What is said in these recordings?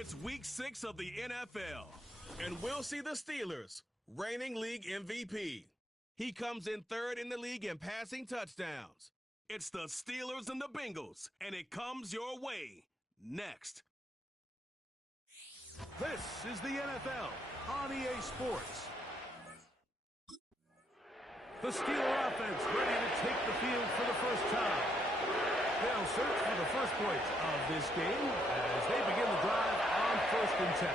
It's week 6 of the NFL, and we'll see the Steelers, reigning league MVP. He comes in third in the league in passing touchdowns. It's the Steelers and the Bengals, and it comes your way next. This is the NFL on EA Sports. The Steeler offense ready to take the field for the first time. They'll search for the first points of this game as they begin the drive on 1st and 10.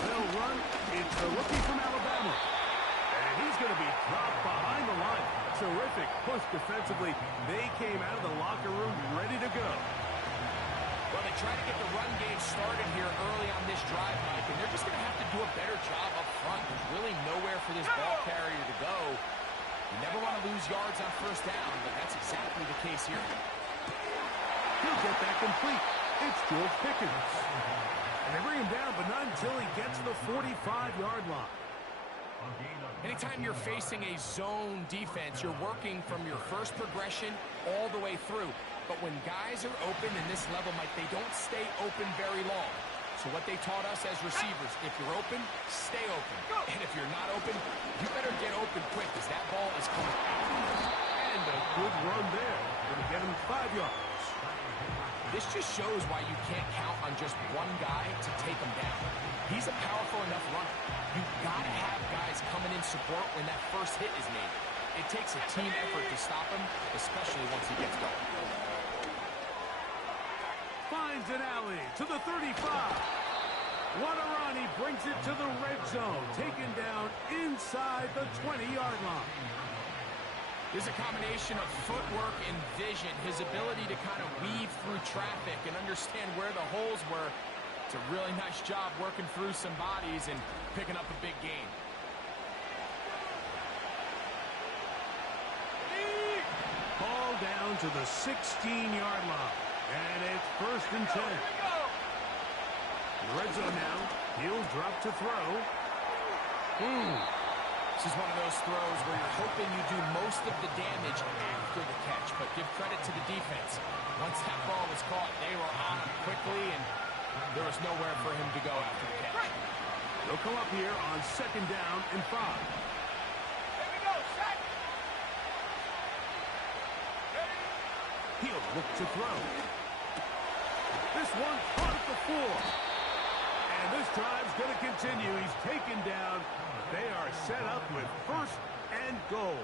They'll run. It's the rookie from Alabama. And he's going to be dropped behind the line. Terrific push defensively. They came out of the locker room ready to go. Well, they try to get the run game started here early on this drive, Mike, and they're just going to have to do a better job up front. There's really nowhere for this ball carrier to go. You never want to lose yards on 1st down, but that's exactly the case here. He'll get that complete. It's George Pickens. And they bring him down, but not until he gets to the 45-yard line. Anytime you're facing a zone defense, you're working from your first progression all the way through. But when guys are open in this level, Mike, they don't stay open very long. So what they taught us as receivers, if you're open, stay open. And if you're not open, you better get open quick because that ball is coming. And a good run there. Going to get him 5 yards. This just shows why you can't count on just one guy to take him down. He's a powerful enough runner. You've got to have guys coming in support when that first hit is made. It takes a team effort to stop him, especially once he gets going. Finds an alley to the 35. Wadarani brings it to the red zone, taken down inside the 20-yard line. There's a combination of footwork and vision, his ability to kind of weave through traffic and understand where the holes were. It's a really nice job working through some bodies and picking up a big gain. Ball down to the 16-yard line, and it's 1st and 10. Red zone now. He'll drop to throw. This is one of those throws where you're hoping you do most of the damage after the catch, but give credit to the defense. Once that ball was caught, they were on him quickly, and there was nowhere for him to go after the catch. They'll come up here on 2nd down and 5. Here we go, set. He'll look to throw. This one caught at the 4. And this drive's going to continue. He's taken down. They are set up with 1st and goal.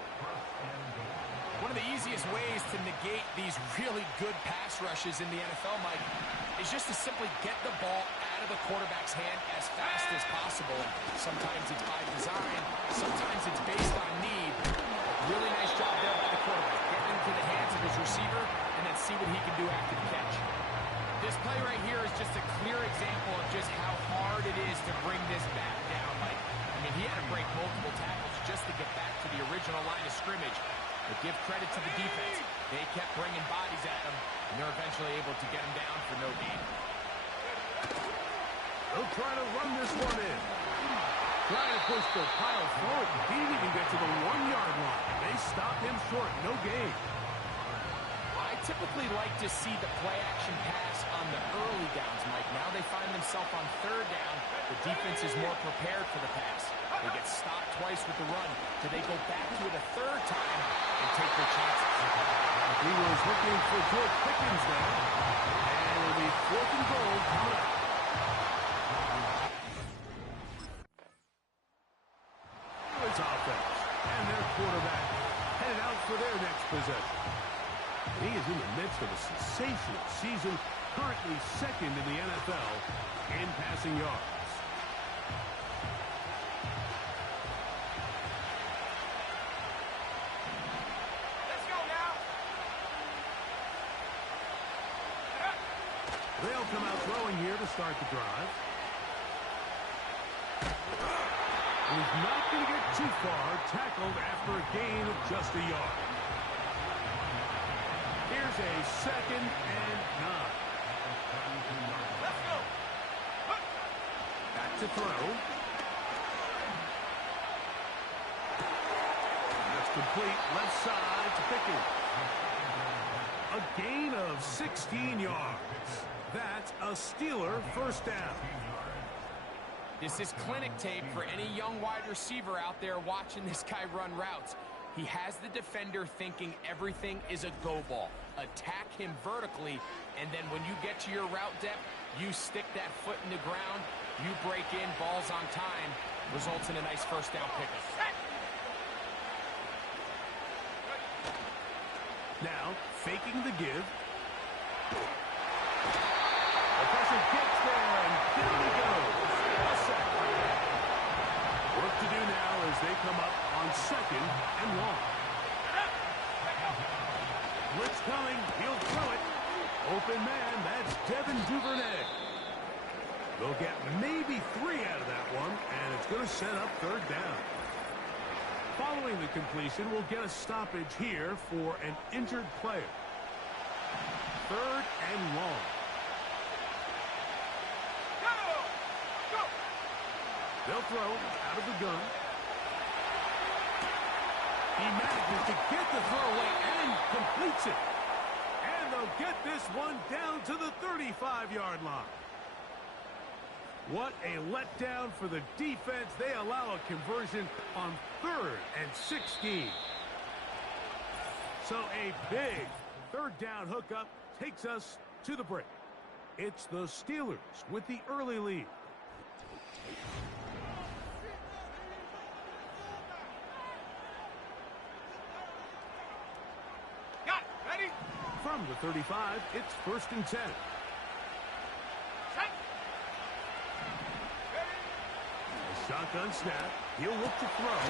One of the easiest ways to negate these really good pass rushes in the NFL, Mike, is just to simply get the ball out of the quarterback's hand as fast as possible. Sometimes it's by design, sometimes it's based on need. Really nice job there by the quarterback. Get into the hands of his receiver and then see what he can do after the catch. This play right here is just a clear example of just how hard it is to bring this back down. Like, I mean, he had to break multiple tackles just to get back to the original line of scrimmage. But give credit to the defense. They kept bringing bodies at him, and they're eventually able to get him down for no gain. They'll try to run this one in. Trying to push the pile forward. He didn't even get to the 1-yard line. They stopped him short. No gain. I typically like to see the play-action pass on the early downs, Mike. Now they find themselves on 3rd down. The defense is more prepared for the pass. They get stopped twice with the run. Do they go back to it a 3rd time and take their chances? He was looking for George Pickens there. And it'll be 4th and goal coming up. It's offense. And their quarterback headed out for their next possession. He is in the midst of a sensational season, currently 2nd in the NFL in passing yards. Let's go now. They'll come out throwing here to start the drive. He's not going to get too far, tackled after a gain of just a yard. Here's a 2nd and 9. Let's go. to throw. That's complete. Left side to Pickens. A gain of 16 yards. That's a Steeler first down. This is clinic tape for any young wide receiver out there watching this guy run routes. He has the defender thinking everything is a go ball. Attack him vertically, and then when you get to your route depth, you stick that foot in the ground, you break in, balls on time, results in a nice first down pickup. Now, faking the give. The pressure gets there, and down he goes. A sack. Work to do now as they come up on 2nd and long. Blitz coming. He'll throw it. Open man. That's Devin Duvernay. They'll get maybe 3 out of that one, and it's going to set up 3rd down. Following the completion, we'll get a stoppage here for an injured player. 3rd and long. Go! They'll throw out of the gun. He manages to get the throw away and completes it. And they'll get this one down to the 35-yard line. What a letdown for the defense. They allow a conversion on 3rd and 16. So a big 3rd down hookup takes us to the break. It's the Steelers with the early lead. Got it. Ready? From the 35, it's 1st and 10. Set. Shotgun snap. He'll look to throw.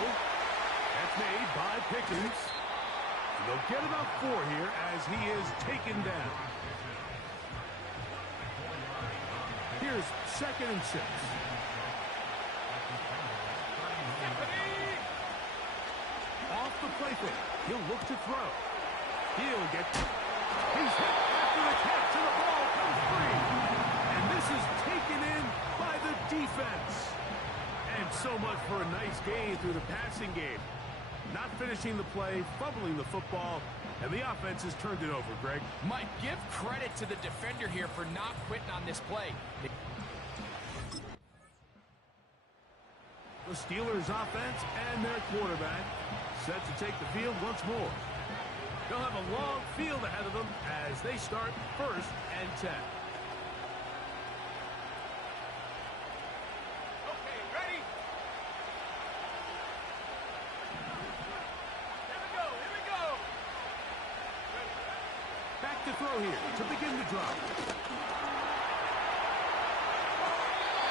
That's made by Pickens. And they'll get about 4 here as he is taken down. Here's 2nd and 6. Off the play fake. He'll look to throw. He'll get... He's hit after the catch and the ball comes free. And this is taken in by the defense. And so much for a nice gain through the passing game. Not finishing the play, fumbling the football, and the offense has turned it over, Greg. Mike, give credit to the defender here for not quitting on this play. The Steelers' offense and their quarterback set to take the field once more. They'll have a long field ahead of them as they start 1st and 10. Okay, ready? Here we go. Back to throw here to begin the drive.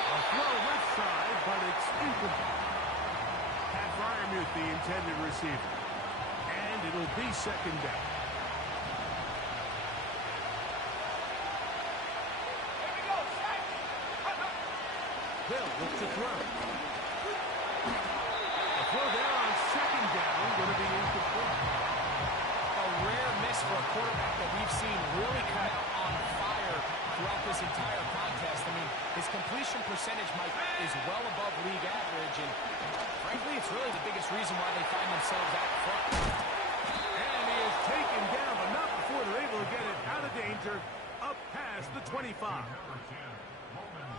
A throw left side, but it's incomplete. Pat Fryermuth, the intended receiver. And it'll be 2nd down. Here we go. Set. They'll look to throw. A throw there on 2nd down, going to be incomplete. A rare miss for a quarterback that we've seen really come out on fire throughout this entire contest. I mean, his completion percentage, Mike, is well above league average, and frankly, it's really the biggest reason why they find themselves out front. And he is taken down, but not before they're able to get it out of danger, up past the 25.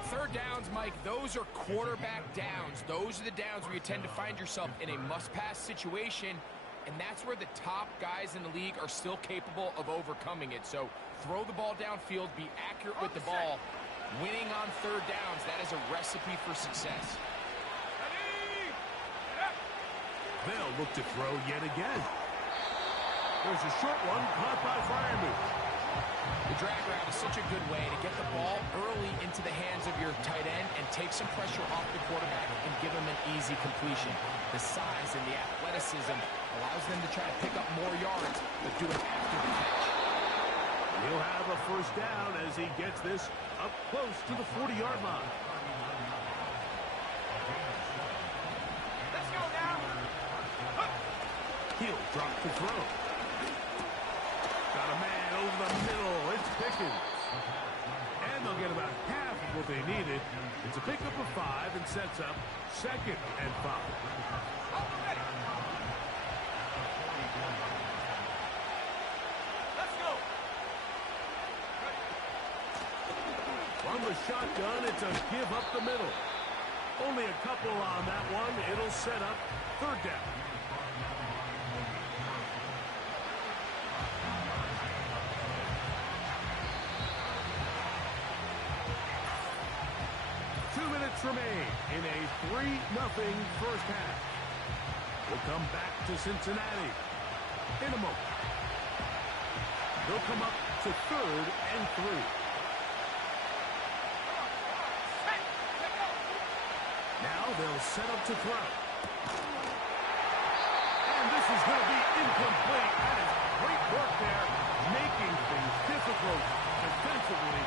3rd downs, Mike, those are quarterback downs. Those are the downs where you tend to find yourself in a must-pass situation, and that's where the top guys in the league are still capable of overcoming it. So throw the ball downfield, be accurate with the ball. Winning on 3rd downs, that is a recipe for success. Ready? They'll look to throw yet again. There's a short one caught by Fryermuth. The drag route is such a good way to get the ball early into the hands of your tight end and take some pressure off the quarterback and give him an easy completion. The size and the athleticism allows them to try to pick up more yards, but do it after the catch. He'll have a 1st down as he gets this up close to the 40-yard line. Let's go now. He'll drop to throw. Got a man over the middle. It's Pickens. And they'll get about half of what they needed. It's a pickup of 5 and sets up 2nd and 5. Let's go. From the shotgun, it's a give up the middle. Only a couple on that one. It'll set up 3rd down. Remain in a 3-0 first half. We'll come back to Cincinnati in a moment. They'll come up to 3rd and 3. Now they'll set up to throw. And this is going to be incomplete. That is great work there, making things difficult defensively.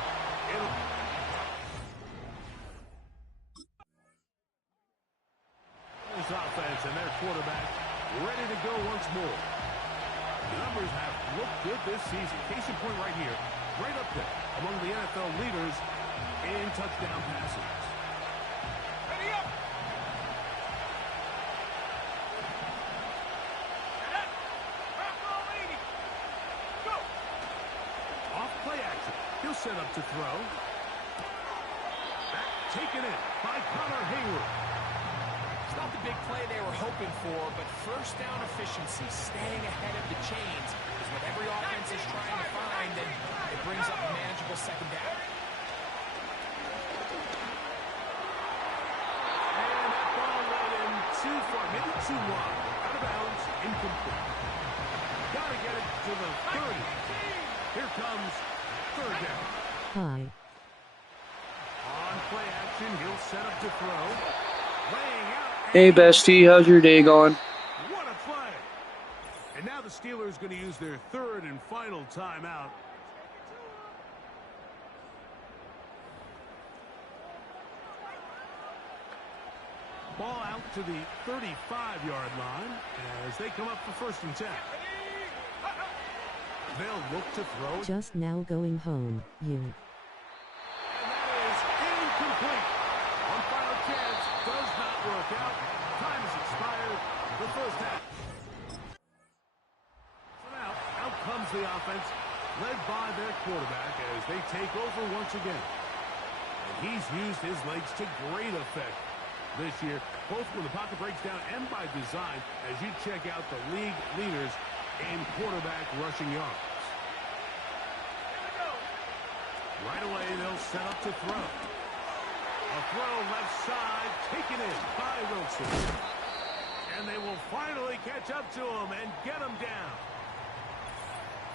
Offense and their quarterback ready to go once more. The numbers have looked good this season. Case in point right here, right up there among the NFL leaders in touchdown passes. Ready up. Go. Off play action. He'll set up to throw. Back taken in by Connor Hayward. It's not the big play they were hoping for, but first down efficiency, staying ahead of the chains, is what every offense is trying to find, and it brings up a manageable 2nd down. And that ball went in too far, maybe too wide. Out of bounds, incomplete. Got to get it to the 30. Here comes 3rd down. Hi. On play action, he'll set up to throw. Laying out. Hey, bestie, how's your day going? What a play! And now the Steelers going to use their 3rd and final timeout. Ball out to the 35-yard line as they come up for 1st and 10. They'll look to throw. Just now going home, you. And that is incomplete. One final chance does not work out. Time has expired. The first half. So now, out comes the offense, led by their quarterback as they take over once again. And he's used his legs to great effect this year, both when the pocket breaks down and by design, as you check out the league leaders in quarterback rushing yards. Right away, they'll set up to throw. A throw left side, taken in by Wilson. And they will finally catch up to him and get him down.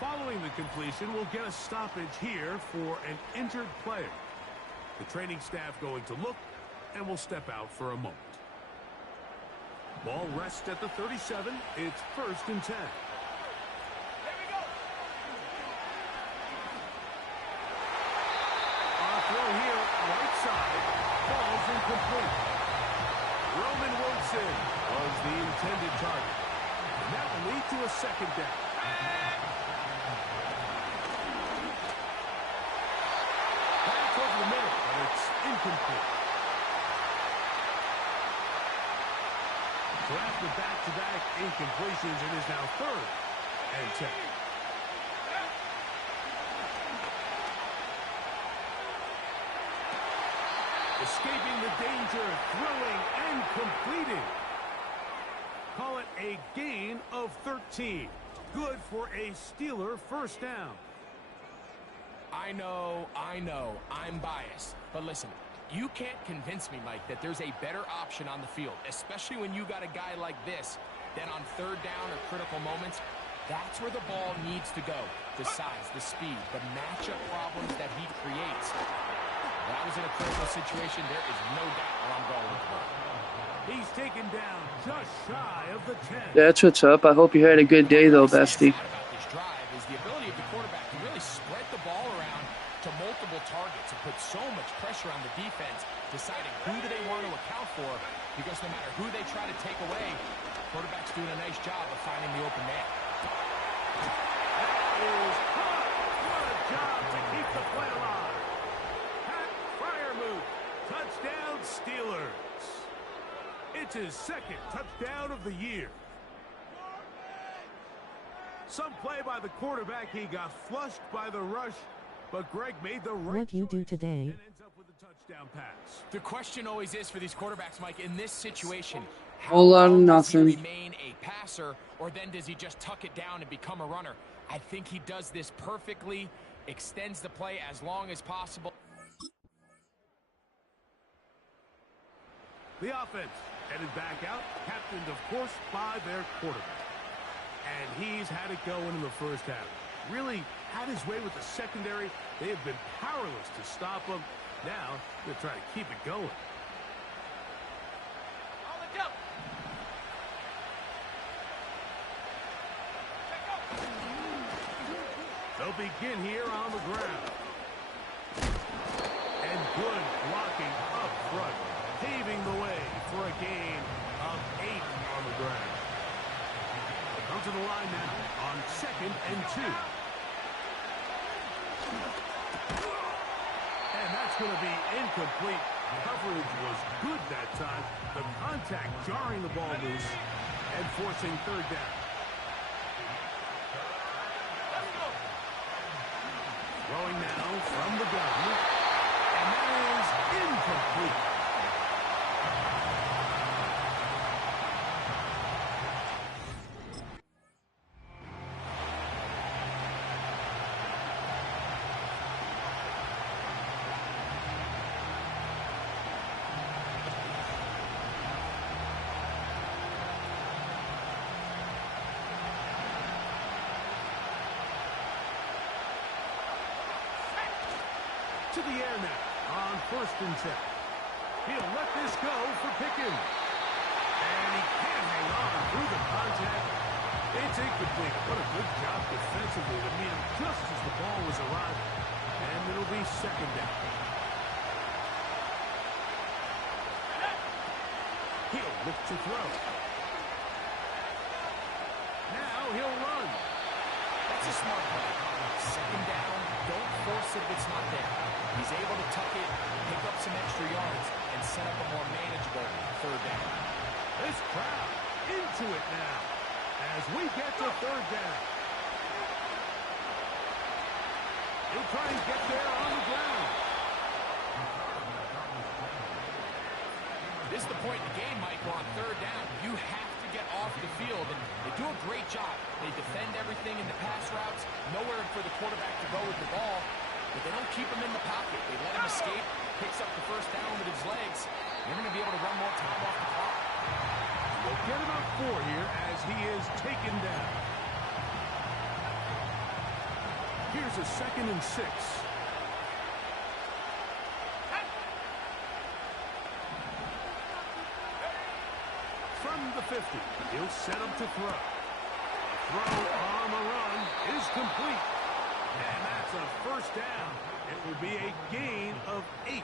Following the completion, we'll get a stoppage here for an injured player. The training staff going to look, and will step out for a moment. Ball rests at the 37. It's 1st and 10. Here we go. Throw here, right side, falls incomplete. Roman Wilson was the intended target. And that will lead to a 2nd down. Back over the middle, but it's incomplete. So after back-to-back incompletions, it is now 3rd and 10. Escaping the danger, throwing and completing. Call it a gain of 13. Good for a Steeler 1st down. I know, I'm biased. But listen, you can't convince me, Mike, that there's a better option on the field, especially when you got a guy like this, that on 3rd down or critical moments, that's where the ball needs to go. The size, the speed, the matchup problems that he creates. When I was in a critical situation, there is no doubt where I'm going with the ball. He's taken down just shy of the 10. That's what's up. I hope you had a good day, though, bestie. About this drive is the ability of the quarterback to really spread the ball around to multiple targets and put so much pressure on the defense, deciding who do they want to account for, because no matter who they try to take away, quarterback's doing a nice job of finding the open man. That is hot. What a job to keep the play alive. Pat Fryermuth Steelers. It's his second touchdown of the year. Some play by the quarterback. He got flushed by the rush, but Greg made the right What you do choice today? and ends up with a touchdown pass. The question always is for these quarterbacks, Mike, in this situation, how Whole lot of long does he nothing. remain a passer, or then does he just tuck it down and become a runner? I think he does this perfectly, extends the play as long as possible. The offense headed back out, captained, of course, by their quarterback. And he's had it going in the first half. Really had his way with the secondary. They have been powerless to stop him. Now, they're trying to keep it going. On the jump. They'll begin here on the ground. And good blocking up front, paving the way for a gain of 8 on the ground. Come to the line now on 2nd and 2. And that's going to be incomplete. Coverage was good that time. The contact jarring the ball loose and forcing 3rd down. Throwing now from the gun. And that is incomplete. To the air now on 1st and 10. He'll let this go for Pickens. And he can't hang on through the contact. It's incomplete. What a good job defensively to meet him just as the ball was arriving. And it'll be 2nd down. He'll look to throw. Now he'll run. That's a smart play. 2nd down, don't force it if it's not there. He's able to tuck it, pick up some extra yards, and set up a more manageable 3rd down. This crowd into it now as we get to 3rd down. He'll try and get there on the ground. This is the point in the game, Mike, where on 3rd down, you have to get off the field, and they do a great job. They defend everything in the pass routes, nowhere for the quarterback to go with the ball, but they don't keep him in the pocket. They let him escape, picks up the 1st down with his legs. You're going to be able to run more time off the clock. We'll get about 4 here as he is taken down. Here's a 2nd and 6. From the 50, he'll set him to throw. Throw on the run is complete. And that's a 1st down. It will be a gain of 8.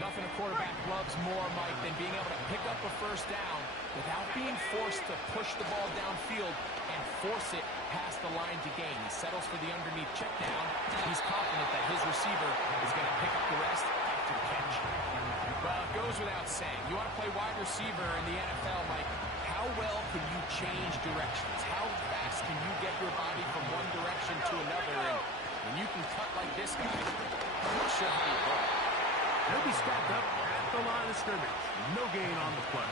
Nothing a quarterback loves more, Mike, than being able to pick up a 1st down without being forced to push the ball downfield and force it past the line to gain. He settles for the underneath check down. He's confident that his receiver is going to pick up the rest after the catch. Well, it goes without saying. You want to play wide receiver in the NFL, Mike, how well can you change directions? How fast can you get your body from one direction to another? And when you can cut like this guy, I'm not sure how you go. He'll be stopped up at the line of scrimmage. No gain on the play.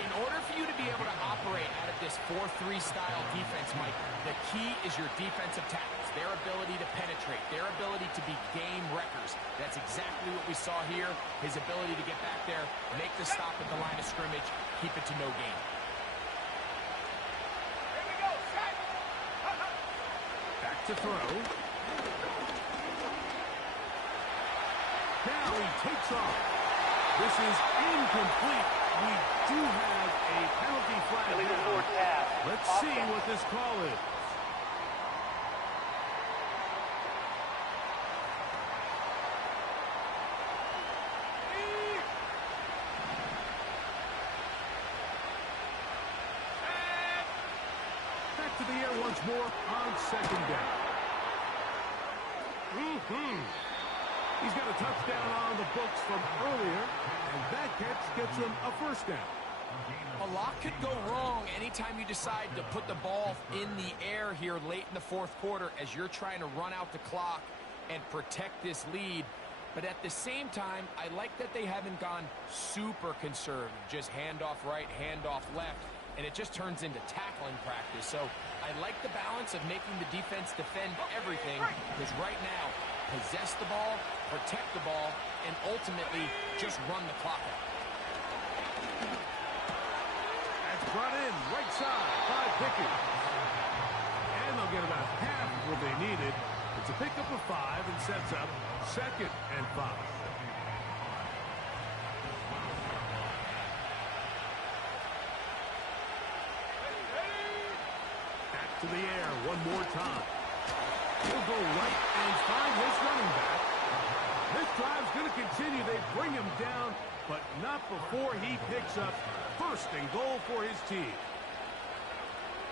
In order for you to be able to operate out of this 4-3 style defense, Mike, the key is your defensive tackles, their ability to penetrate, their ability to be game wreckers. That's exactly what we saw here, his ability to get back there, make the stop at the line of scrimmage, keep it to no gain. Here we go. Set. Back to throw. Now he takes off. This is incomplete. We do have a penalty flag down. Let's see what this call is. Back to the air once more on 2nd down. He's got a touchdown on the books from earlier, and that catch gets him a first down. A lot could go wrong anytime you decide to put the ball in the air here late in the fourth quarter as you're trying to run out the clock and protect this lead. But at the same time, I like that they haven't gone super conservative, just handoff right, handoff left, and it just turns into tackling practice. So I like the balance of making the defense defend everything, because right now, possess the ball, protect the ball, and ultimately just run the clock out. That's brought in right side by Pickens. And they'll get about half of what they needed. It's a pickup of 5 and sets up 2nd and 5. Back to the air one more time. He'll go right and find his running back. This drive's going to continue. They bring him down, but not before he picks up 1st and goal for his team.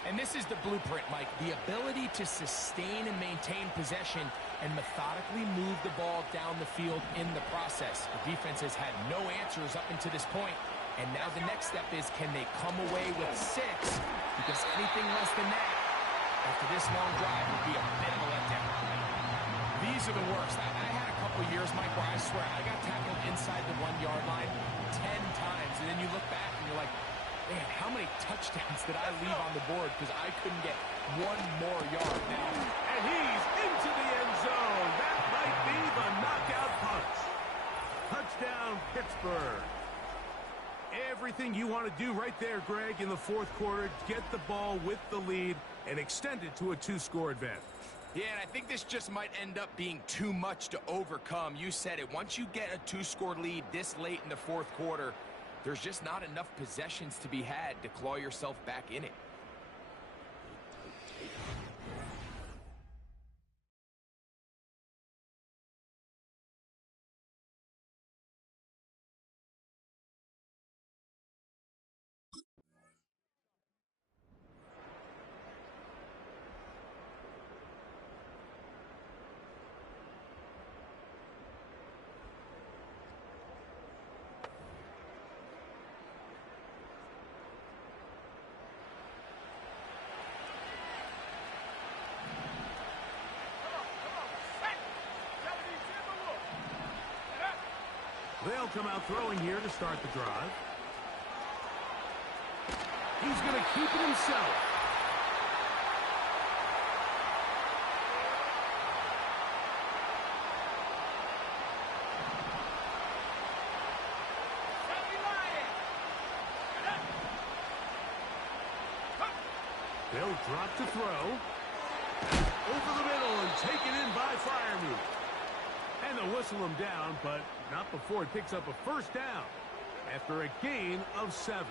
And this is the blueprint, Mike. The ability to sustain and maintain possession and methodically move the ball down the field in the process. The defense has had no answers up until this point. And now the next step is, can they come away with 6? Because anything less than that, after this long drive, would be a bit of a letdown. These are the worst. I had a couple years, Mike, where I swear I got tackled inside the 1-yard line 10 times. And then you look back and you're like, man, how many touchdowns did I leave on the board because I couldn't get one more yard now? And he's into the end zone. That might be the knockout punch. Touchdown, Pittsburgh. Everything you want to do right there, Greg, in the fourth quarter. Get the ball with the lead and extend it to a 2-score advantage. Yeah, and I think this just might end up being too much to overcome. You said it. Once you get a 2-score lead this late in the fourth quarter, there's just not enough possessions to be had to claw yourself back in it. They'll come out throwing here to start the drive. He's going to keep it himself. They'll drop to throw. Over the middle and taken in by Freiermuth. And they'll whistle him down, but not before he picks up a first down after a gain of 7.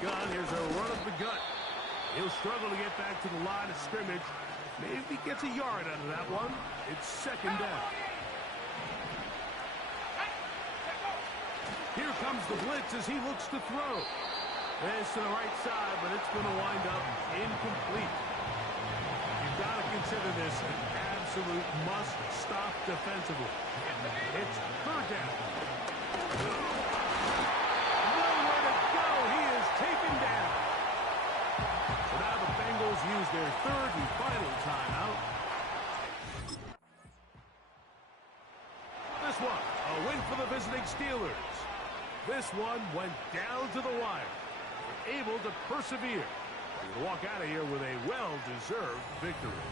Gun. Here's a run of the gut. He'll struggle to get back to the line of scrimmage. Maybe he gets a yard out of that one. It's 2nd down. Here comes the blitz as he looks to throw. This to the right side, but it's going to wind up incomplete. You've got to consider this an absolute must-stop defensively. It's 3rd down. Taken down. So now the Bengals use their 3rd and final timeout. This one, a win for the visiting Steelers. This one went down to the wire. They're able to persevere. They're going to walk out of here with a well-deserved victory.